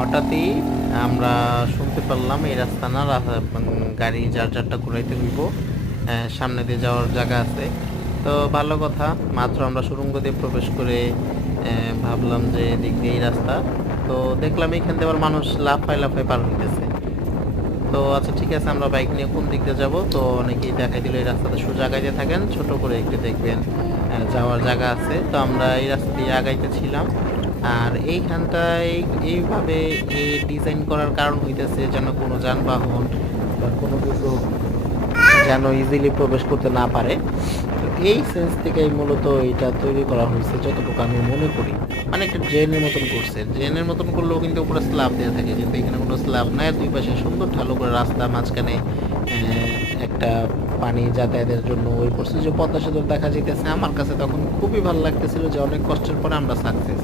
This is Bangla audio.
হঠাৎই আমরা শুনতে পারলাম এই রাস্তা না গাড়ি যার যারটা ঘুরাইতে হইব, সামনে দিয়ে যাওয়ার জায়গা আছে। তো ভালো কথা, মাত্র আমরা সুড়ঙ্গ দিয়ে প্রবেশ করে ভাবলাম যে এদিক দিয়ে এই রাস্তা। তো দেখলাম এখান দিয়ে আবার মানুষ লাফায় লাফায় পার হইতেছে। তো আচ্ছা ঠিক আছে, আমরা বাইক নিয়ে কোন দিক দিয়ে যাবো? তো অনেকেই দেখাই দিল এই রাস্তাতে সোজা আগাইতে থাকেন, ছোট করে একটু দেখবেন যাওয়ার জায়গা আছে। তো আমরা এই রাস্তা দিয়ে আগাইতেছিলাম। আর এইখানটায় এইভাবে ডিজাইন করার কারণ হইতেছে যেন কোনো যানবাহন বা কোনো কিছু যেন ইজিলি প্রবেশ করতে না পারে। তো এই সেন্স থেকেই মূলত এটা তৈরি করা হয়েছে যতটুকু আমি মনে করি। মানে একটা ড্রেনের মতন করছে, ড্রেনের মতন করলেও কিন্তু উপরে স্ল্যাব দেওয়া থাকে, কিন্তু এখানে কোনো স্ল্যাব নাই। দুই পাশে সুন্দর ঢালু করে রাস্তা, মাঝখানে একটা পানি যাতায়াতের জন্য ওই করছে যে পদ্মা সেতু দেখা যাইতেছে। আমার কাছে তখন খুবই ভালো লাগতেছিল যে অনেক কষ্টের পরে আমরা সাকসেস।